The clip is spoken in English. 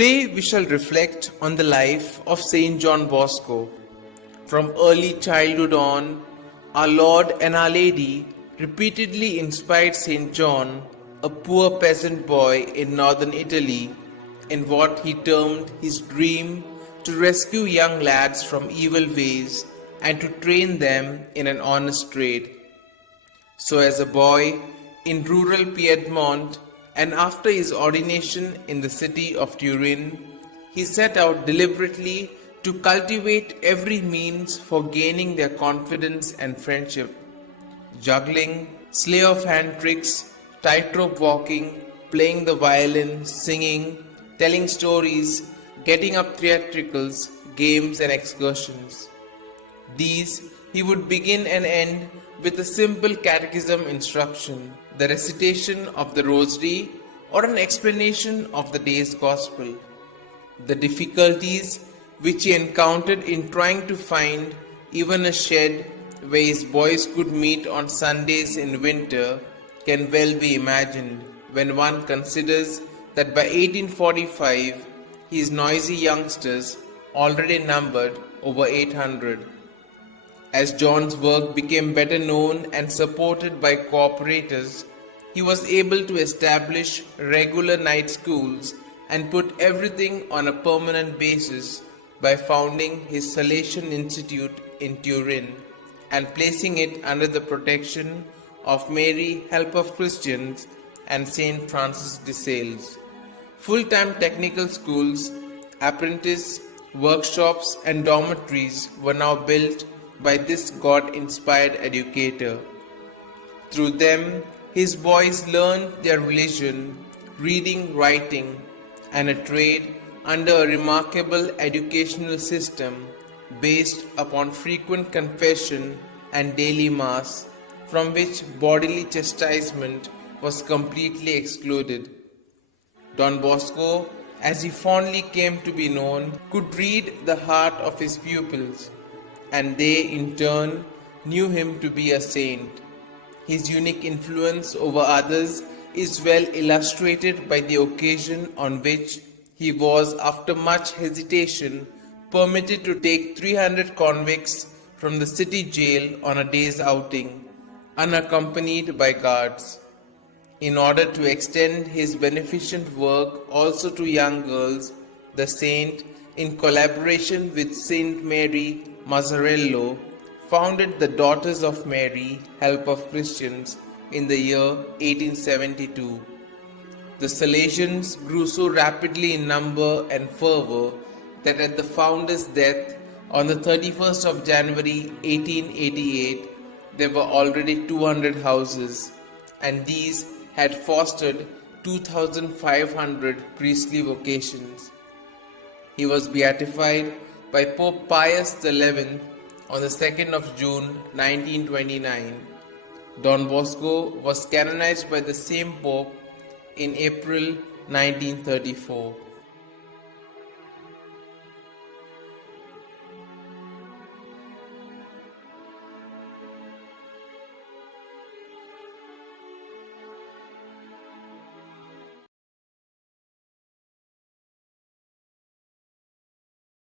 Today we shall reflect on the life of St John Bosco. From early childhood on, our Lord and Our Lady repeatedly inspired St John, a poor peasant boy in northern Italy, in what he termed his dream to rescue young lads from evil ways and to train them in an honest trade. So as a boy in rural Piedmont and after his ordination in the city of Turin, he set out deliberately to cultivate every means for gaining their confidence and friendship. Juggling, sleight of hand tricks, tightrope walking, playing the violin, singing, telling stories, getting up theatricals, games and excursions. These he would begin and end with a simple catechism instruction, the recitation of the rosary, or an explanation of the day's gospel. The difficulties which he encountered in trying to find even a shed where his boys could meet on Sundays in winter can well be imagined when one considers that by 1845 his noisy youngsters already numbered over 800. As John's work became better known and supported by cooperators, he was able to establish regular night schools and put everything on a permanent basis by founding his Salesian Institute in Turin and placing it under the protection of Mary, Help of Christians, and St. Francis de Sales. Full-time technical schools, apprentice, workshops, and dormitories were now built by this God-inspired educator. Through them, his boys learned their religion, reading, writing, and a trade under a remarkable educational system based upon frequent confession and daily mass, from which bodily chastisement was completely excluded. Don Bosco, as he fondly came to be known, could read the heart of his pupils, and they in turn knew him to be a saint. His unique influence over others is well illustrated by the occasion on which he was, after much hesitation, permitted to take 300 convicts from the city jail on a day's outing, unaccompanied by guards. In order to extend his beneficent work also to young girls, the saint, in collaboration with Saint Mary Mazzarello, founded the Daughters of Mary, Help of Christians, in the year 1872. The Salesians grew so rapidly in number and fervor that at the founder's death on the 31st of January 1888, there were already 200 houses, and these had fostered 2,500 priestly vocations. He was beatified by Pope Pius XI on the 2nd of June 1929. Don Bosco was canonized by the same Pope in April 1934.